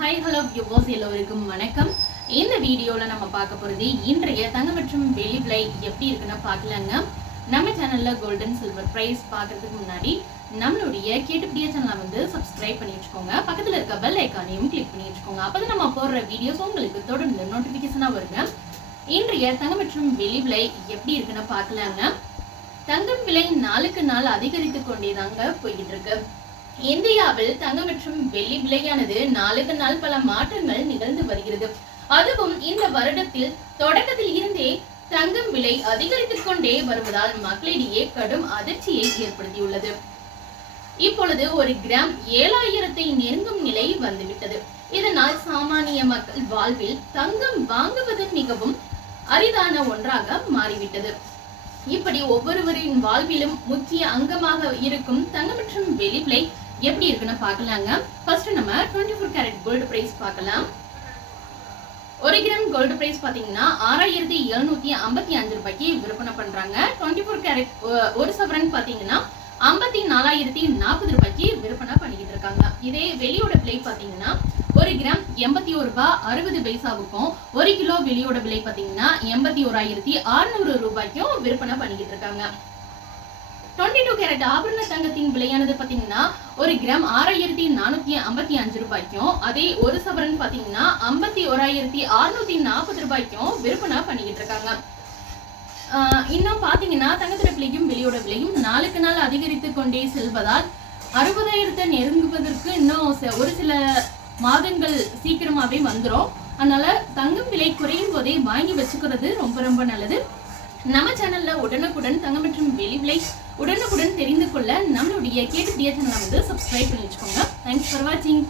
Hi, hello viewers, எல்லோருக்கும் வணக்கம். இந்த வீடியோல நம்ம பார்க்க போறது இன்றைய தங்கம் மற்றும் வெள்ளி விலை எப்படி இருக்குன்னு பார்க்கலாங்க. நம்ம சேனல்ல கோல்ட் அண்ட் சில்வர் பிரைஸ் பார்க்கிறதுக்கு முன்னாடி நம்மளுடைய கேட்டுப்படியே சேனலை வந்து சப்ஸ்கிரைப் பண்ணி வச்சுக்கோங்க. பக்கத்துல இருக்க பெல் ஐகானையும் கிளிக் பண்ணி வச்சுக்கோங்க. அப்பதான் நம்ம போடுற வீடியோஸ் உங்களுக்கு தொடர்ந்து நோட்டிபிகேஷனா வருங்க. இன்றைய தங்கம் மற்றும் வெள்ளி விலை எப்படி இருக்குன்னு பார்க்கலாங்க. தங்கம் விலை நாளுக்கு நாள் அதிகரித்து கொண்டே தாங்க போயிட்டு இருக்கு. இந்தியாவில் தங்கம் மற்றும் வெள்ளி விலையானது நாளுக்கு நாள் பல மாற்றங்கள் நிகழ்ந்து வருகிறது. அதுவும் இந்த வருடத்தில் தொடக்கத்தில் இருந்தே தங்கம் விலை அதிகரித்துக் கொண்டே வருவதால் மக்களிடையே கடும் அதிர்ச்சியை ஏற்படுத்தியுள்ளது. இப்பொழுது ஒரு கிராம் 7000-ஐ நெருங்கும் நிலை வந்துவிட்டது. இதனால் சாமானிய மக்கள் வாழ்வில் தங்கம் வாங்குவது மிகவும் அரிதான ஒன்றாக மாறிவிட்டது. இப்படி ஒவ்வொருவரின் வாழ்விலும் முக்கிய அங்கமாக இருக்கும் தங்கம் மற்றும் வெள்ளி விலை எப்படி இருக்குன்னு பார்க்கலாங்க. ஃபர்ஸ்ட் நம்ம 24 கேரட் கோல்டு பிரைஸ் பார்க்கலாம். 1 கிராம் கோல்டு பிரைஸ் பாத்தீங்கன்னா 6755 ரூபாய்க்கு விற்பனை பண்றாங்க. 24 கேரட் 1 சவரன் பாத்தீங்கன்னா 54040 ரூபாய்க்கு விற்பனை பண்ணிக்கிட்டு இருக்காங்க. இதே வெளியோட விலை பாத்தீங்கன்னா 1 கிராம் 81 ரூபாய் 60 பைசாவுக்கும் 1 கிலோ வெளியோட விலை பாத்தீங்கன்னா 81600 ரூபாய்க்கும் விற்பனை பண்ணிக்கிட்டு இருக்காங்க. 22 கேரட் ஆபரண தங்கத்தின் விலையானது பாத்தீங்கன்னா 1 கிராம் 6455 ரூபாய்க்கும் அதே 1 சவரன் பாத்தீங்கன்னா 51640 ரூபாய்க்கும் விற்பனை பண்ணிக்கிட்டு இருக்காங்க. இன்னும் பாத்தீங்கன்னா தங்கத்தோட விலையும் வெளியோட விலையும் நாளுக்கு நாள் அதிகரித்து கொண்டே செல்வதால் 60000 நெருங்குவதற்கு இன்னும் ஒரு சில மாதங்கள் சீக்கிரமாவே வந்துடும். அதனால தங்கம் விலை குறையும் போதே வாங்கி வச்சுக்கிறது ரொம்ப நல்லது. நம்ம சேனல்ல உடனுக்குடன் தங்கம் மற்றும் வெள்ளி விலை உடனுக்குடன் தெரிந்து கொள்ள நம்மளுடைய கேட்டுப்படியே சேனலை வந்து சப்ஸ்கிரைப் பண்ணி வச்சுக்கோங்க. தேங்க்ஸ் ஃபார் வாட்சிங்.